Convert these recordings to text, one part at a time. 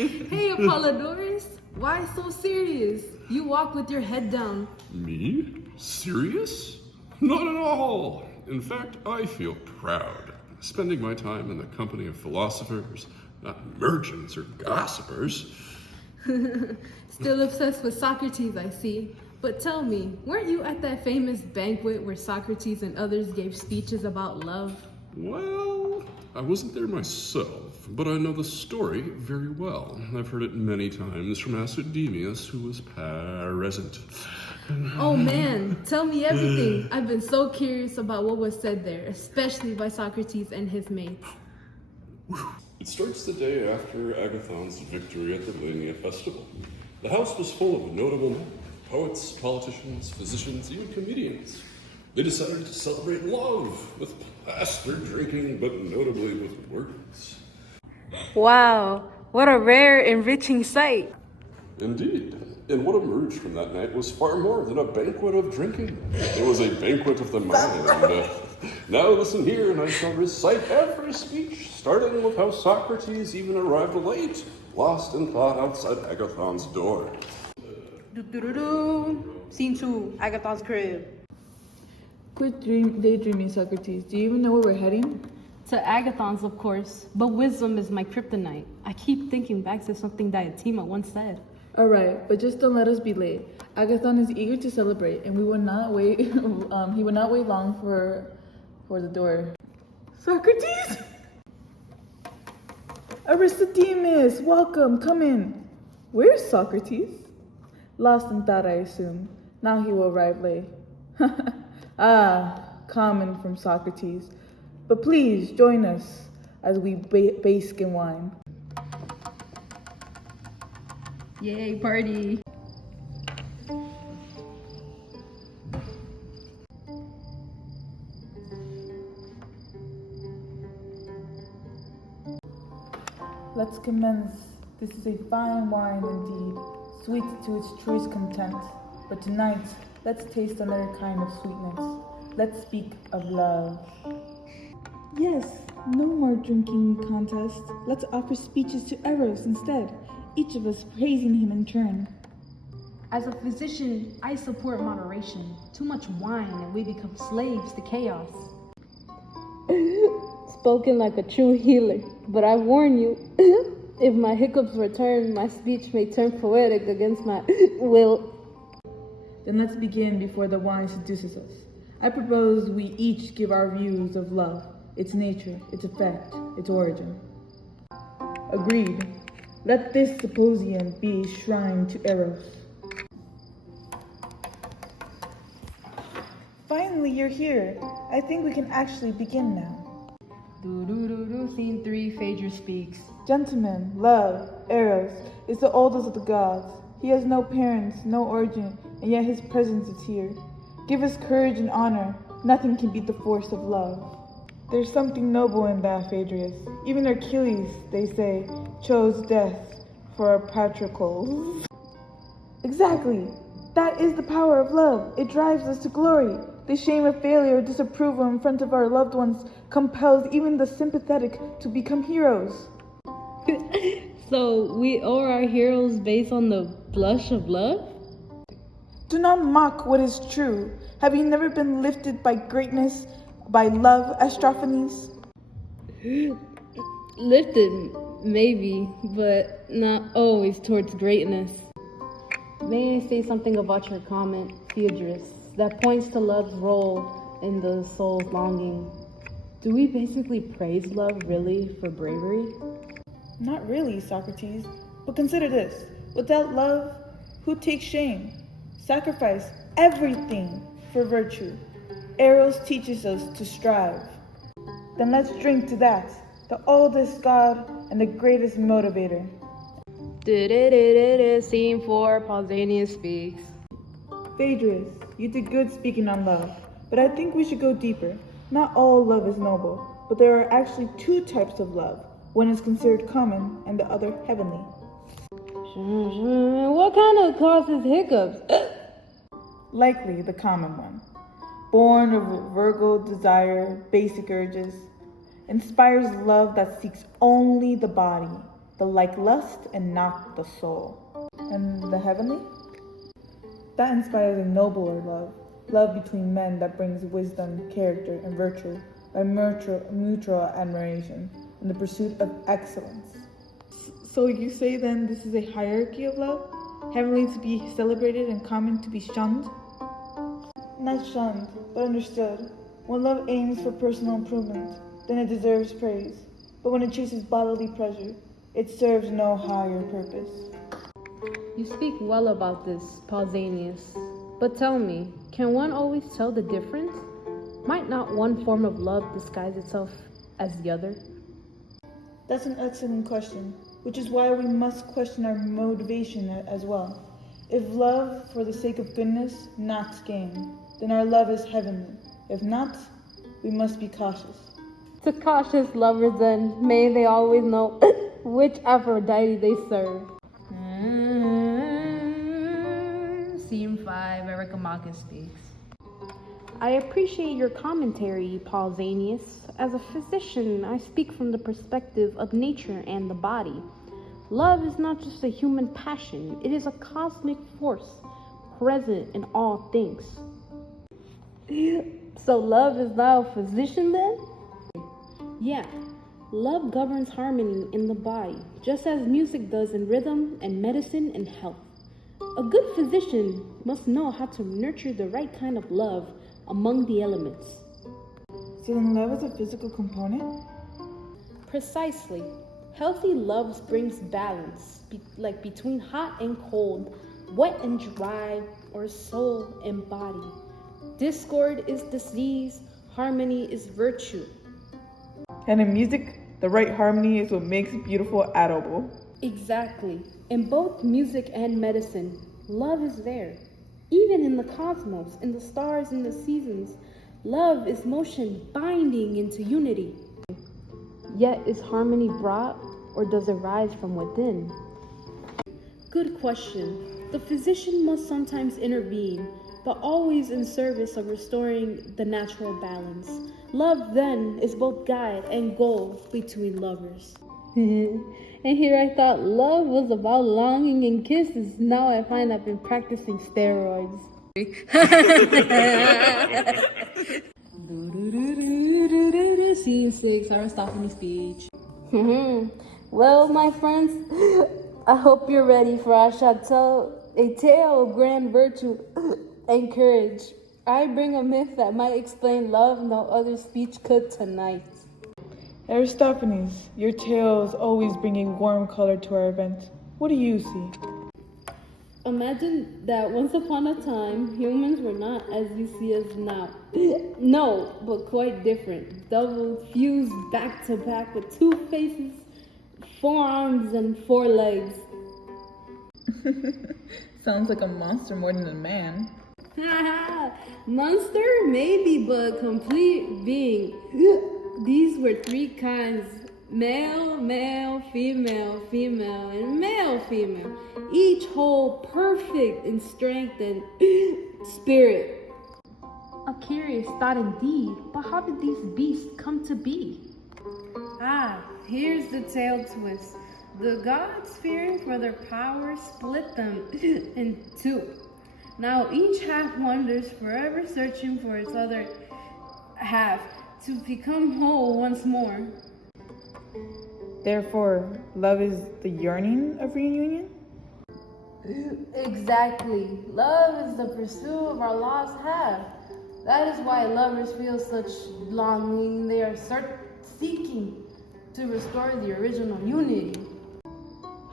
Hey, Apollodorus, why so serious? You walk with your head down. Me? Serious? Not at all. In fact, I feel proud. Spending my time in the company of philosophers, not merchants or gossipers. Still obsessed with Socrates, I see. But tell me, weren't you at that famous banquet where Socrates and others gave speeches about love? Well, I wasn't there myself, but I know the story very well. I've heard it many times from Acidemius, who was present. Oh man, tell me everything. I've been so curious about what was said there, especially by Socrates and his mates. It starts the day after Agathon's victory at the Lania festival. The house was full of notable men, poets, politicians, physicians, even comedians. They decided to celebrate love with plaster drinking, but notably with words. Wow, what a rare, enriching sight. Indeed. And what emerged from that night was far more than a banquet of drinking. It was a banquet of the mind. Now listen here, and I shall recite every speech, starting with how Socrates even arrived late, lost in thought outside Agathon's door. Scene 2, Agathon's crib. Quit daydreaming, Socrates. Do you even know where we're heading? To Agathon's, of course, but wisdom is my kryptonite. I keep thinking back to something Diotima once said. All right, but just don't let us be late. Agathon is eager to celebrate, and we will not wait. He will not wait long for the door. Socrates, Aristodemus, welcome. Come in. Where's Socrates? Lost in thought, I assume. Now he will arrive late. Common from Socrates. But please join us as we bask in wine. Yay, party. Let's commence. This is a fine wine indeed, sweet to its truest content. But tonight, let's taste another kind of sweetness. Let's speak of love. Yes, no more drinking contest. Let's offer speeches to Eros instead, each of us praising him in turn. As a physician, I support moderation. Too much wine and we become slaves to chaos. Spoken like a true healer, but I warn you, if my hiccups return, my speech may turn poetic against my will. Then let's begin before the wine seduces us. I propose we each give our views of love, its nature, its effect, its origin. Agreed. Let this symposium be a shrine to Eros. Finally, you're here. I think we can actually begin now. Scene 3, Phaedra speaks. Gentlemen, love, Eros, is the oldest of the gods. He has no parents, no origin, and yet his presence is here. Give us courage and honor. Nothing can beat the force of love. There's something noble in that, Phaedrius. Even Achilles, they say, chose death for a patroclus. Exactly. That is the power of love. It drives us to glory. The shame of failure or disapproval in front of our loved ones compels even the sympathetic to become heroes. So we owe our heroes based on the blush of love? Do not mock what is true. Have you never been lifted by greatness, by love, Astrophanes? Lifted, maybe, but not always towards greatness. May I say something about your comment, Phaedrus, that points to love's role in the soul's longing? Do we basically praise love really for bravery? Not really, Socrates. But consider this. Without love, who takes shame? Sacrifice everything for virtue. Eros teaches us to strive. Then let's drink to that, the oldest god and the greatest motivator. Scene 4, Pausanias speaks. Phaedrus, you did good speaking on love, but I think we should go deeper. Not all love is noble, but there are actually two types of love. One is considered common and the other heavenly. What kind of causes hiccups? Likely the common one. Born of Virgo desire, basic urges, inspires love that seeks only the body, the like lust and not the soul. And the heavenly? That inspires a nobler love, love between men that brings wisdom, character, and virtue by mutual admiration in the pursuit of excellence. So you say then this is a hierarchy of love? Heavenly to be celebrated and common to be shunned? Not shunned, but understood. When love aims for personal improvement, then it deserves praise. But when it chases bodily pleasure, it serves no higher purpose. You speak well about this, Pausanias. But tell me, can one always tell the difference? Might not one form of love disguise itself as the other? That's an excellent question, which is why we must question our motivation as well. If love for the sake of goodness, not gain, then our love is heavenly. If not, we must be cautious. To cautious lovers then, may they always know which Aphrodite they serve. Scene 5, Erica Marcus speaks. I appreciate your commentary, Pausanias. As a physician, I speak from the perspective of nature and the body. Love is not just a human passion, it is a cosmic force present in all things. So love is now a physician then? Yeah, love governs harmony in the body, just as music does in rhythm and medicine and health. A good physician must know how to nurture the right kind of love among the elements. So then love is a physical component? Precisely. Healthy love brings balance, like between hot and cold, wet and dry, or soul and body. Discord is disease, harmony is virtue. And in music, the right harmony is what makes beautiful audible. Exactly. In both music and medicine, love is there. Even in the cosmos, in the stars and the seasons, love is motion binding into unity. Yet is harmony brought, or does it rise from within? Good question. The physician must sometimes intervene, but always in service of restoring the natural balance. Love, then, is both guide and goal between lovers. And here I thought love was about longing and kisses. Now I find I've been practicing steroids. Scene 6, Aristophanes' speech. Well, my friends, I hope you're ready, for I shall tell a tale of grand virtue and courage. I bring a myth that might explain love no other speech could tonight. Aristophanes, your tale is always bringing warm color to our event. What do you see? Imagine that once upon a time, humans were not as you see us now. No, but quite different. Double fused back to back with 2 faces, 4 arms, and 4 legs. Sounds like a monster more than a man. Monster? Maybe, but complete being. These were 3 kinds: male, male, female, female, and male, female. Each whole perfect in strength and spirit. A curious thought indeed, but how did these beasts come to be? Here's the tale twist. The gods, fearing for their power, split them in 2. Now each half wanders, forever searching for its other half to become whole once more. Therefore, love is the yearning of reunion? Exactly. Love is the pursuit of our lost half. That is why lovers feel such longing. They are seeking to restore the original unity.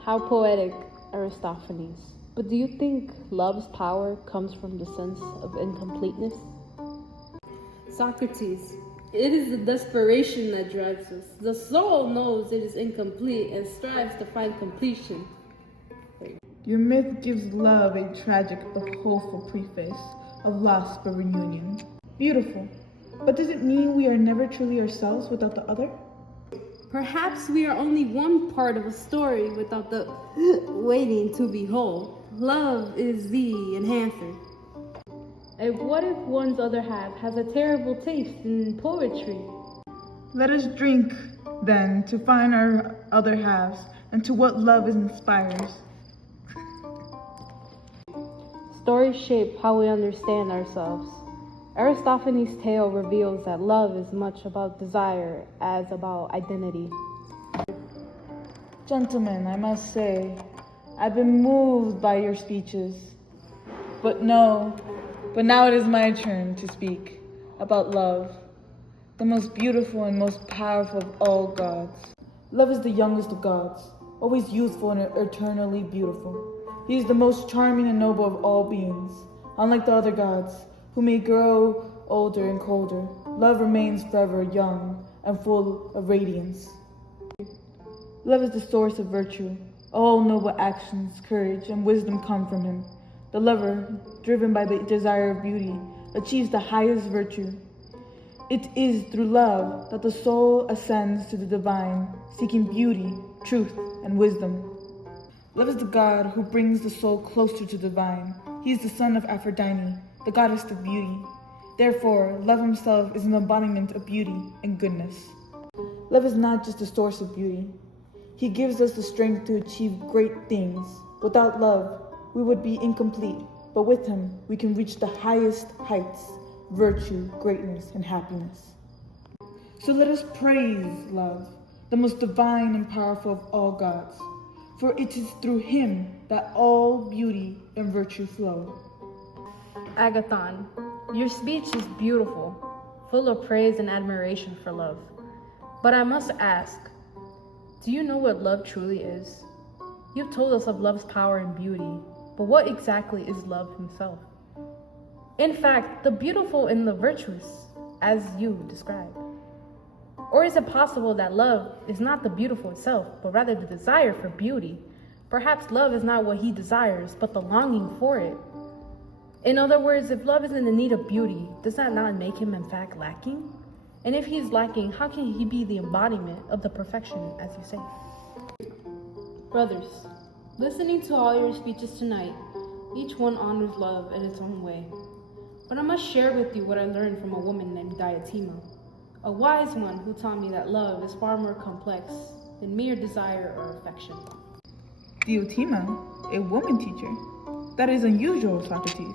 How poetic, Aristophanes. But do you think love's power comes from the sense of incompleteness? Socrates, it is the desperation that drives us. The soul knows it is incomplete and strives to find completion. Your myth gives love a tragic but hopeful preface of loss but reunion. Beautiful. But does it mean we are never truly ourselves without the other? Perhaps we are only one part of a story without the waiting to be whole. Love is the enhancer. And what if one's other half has a terrible taste in poetry? Let us drink, then, to find our other halves, and to what love inspires. Stories shape how we understand ourselves. Aristophanes' tale reveals that love is much about desire as about identity. Gentlemen, I must say, I've been moved by your speeches. But now it is my turn to speak about love, the most beautiful and most powerful of all gods. Love is the youngest of gods, always youthful and eternally beautiful. He is the most charming and noble of all beings. Unlike the other gods, who may grow older and colder, love remains forever young and full of radiance. Love is the source of virtue. All noble actions, courage, and wisdom come from him. The lover, driven by the desire of beauty, achieves the highest virtue. It is through love that the soul ascends to the divine, seeking beauty, truth, and wisdom. Love is the God who brings the soul closer to the divine. He is the son of Aphrodite, the goddess of beauty. Therefore, love himself is an embodiment of beauty and goodness. Love is not just the source of beauty. He gives us the strength to achieve great things. Without love, we would be incomplete, but with him, we can reach the highest heights, virtue, greatness, and happiness. So let us praise love, the most divine and powerful of all gods, for it is through him that all beauty and virtue flow. Agathon, your speech is beautiful, full of praise and admiration for love. But I must ask, do you know what love truly is? You've told us of love's power and beauty, but what exactly is love himself? In fact, the beautiful and the virtuous, as you described. Or is it possible that love is not the beautiful itself, but rather the desire for beauty? Perhaps love is not what he desires, but the longing for it. In other words, if love is in the need of beauty, does that not make him in fact lacking? And if he is lacking, how can he be the embodiment of the perfection, as you say? Brothers, listening to all your speeches tonight, each one honors love in its own way. But I must share with you what I learned from a woman named Diotima, a wise one who taught me that love is far more complex than mere desire or affection. Diotima, a woman teacher? That is unusual, Socrates.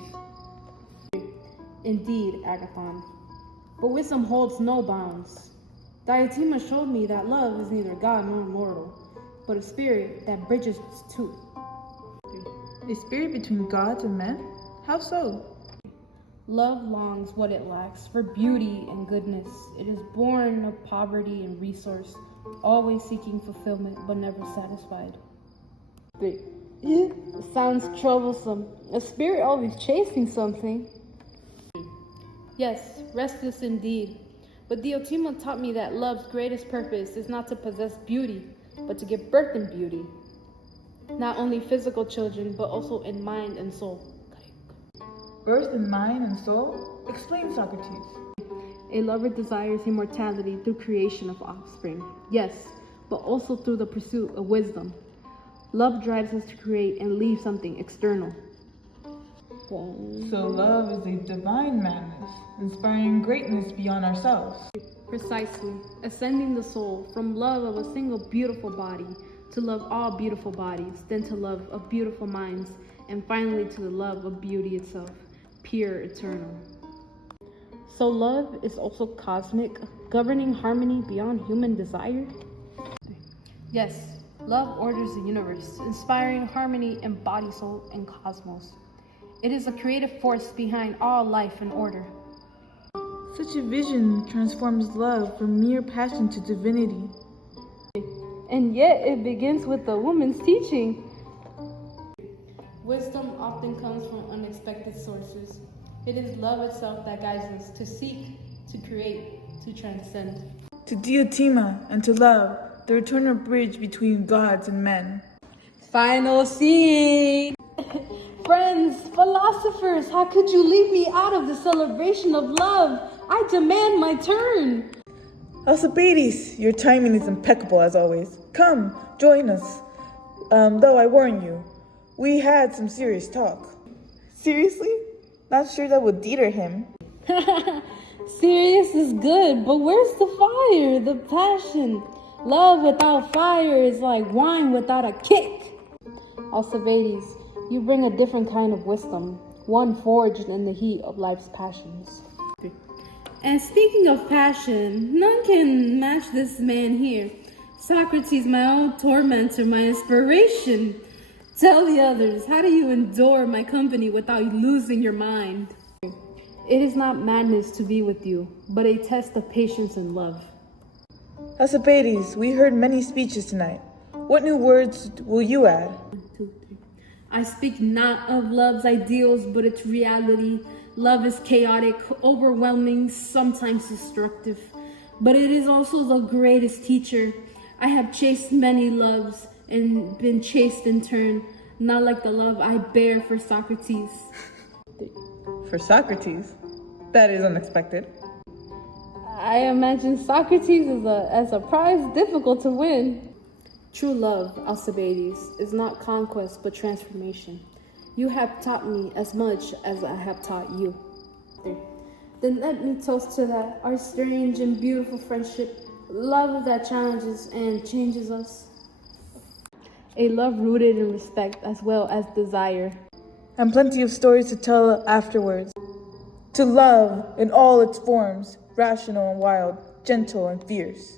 Indeed, Agathon. But wisdom holds no bounds. Diotima showed me that love is neither God nor mortal, but a spirit that bridges the two. A spirit between gods and men? How so? Love longs what it lacks for beauty and goodness. It is born of poverty and resource, always seeking fulfillment but never satisfied. Sounds troublesome. A spirit always chasing something. Yes, restless indeed. But Diotima taught me that love's greatest purpose is not to possess beauty, but to give birth in beauty. Not only physical children, but also in mind and soul. Birth in mind and soul? Explain, Socrates. A lover desires immortality through creation of offspring. Yes, but also through the pursuit of wisdom. Love drives us to create and leave something external. So love is a divine madness, inspiring greatness beyond ourselves. Precisely, ascending the soul from love of a single beautiful body to love all beautiful bodies, then to love of beautiful minds, and finally to the love of beauty itself, pure, eternal. So love is also cosmic, governing harmony beyond human desire? Yes, love orders the universe, inspiring harmony in body, soul, and cosmos. It is a creative force behind all life and order. Such a vision transforms love from mere passion to divinity. And yet it begins with a woman's teaching. Wisdom often comes from unexpected sources. It is love itself that guides us to seek, to create, to transcend. To Diotima and to love, the eternal bridge between gods and men. Final scene! Friends, philosophers, how could you leave me out of the celebration of love? I demand my turn. Alcibiades, your timing is impeccable as always. Come, join us. Though I warn you, we had some serious talk. Seriously? Not sure that would deter him. Serious is good, but where's the fire, the passion? Love without fire is like wine without a kick. Alcibiades, you bring a different kind of wisdom, one forged in the heat of life's passions. And speaking of passion, none can match this man here. Socrates, my old tormentor, my inspiration. Tell the others, how do you endure my company without losing your mind? It is not madness to be with you, but a test of patience and love. Alcibiades, we heard many speeches tonight. What new words will you add? 1, 2, 3. I speak not of love's ideals, but its reality. Love is chaotic, overwhelming, sometimes destructive. But it is also the greatest teacher. I have chased many loves and been chased in turn, not like the love I bear for Socrates. For Socrates? That is unexpected. I imagine Socrates as a prize difficult to win. True love, Alcibiades, is not conquest but transformation. You have taught me as much as I have taught you. Then let me toast to that, our strange and beautiful friendship, love that challenges and changes us. A love rooted in respect as well as desire. And plenty of stories to tell afterwards. To love in all its forms, rational and wild, gentle and fierce.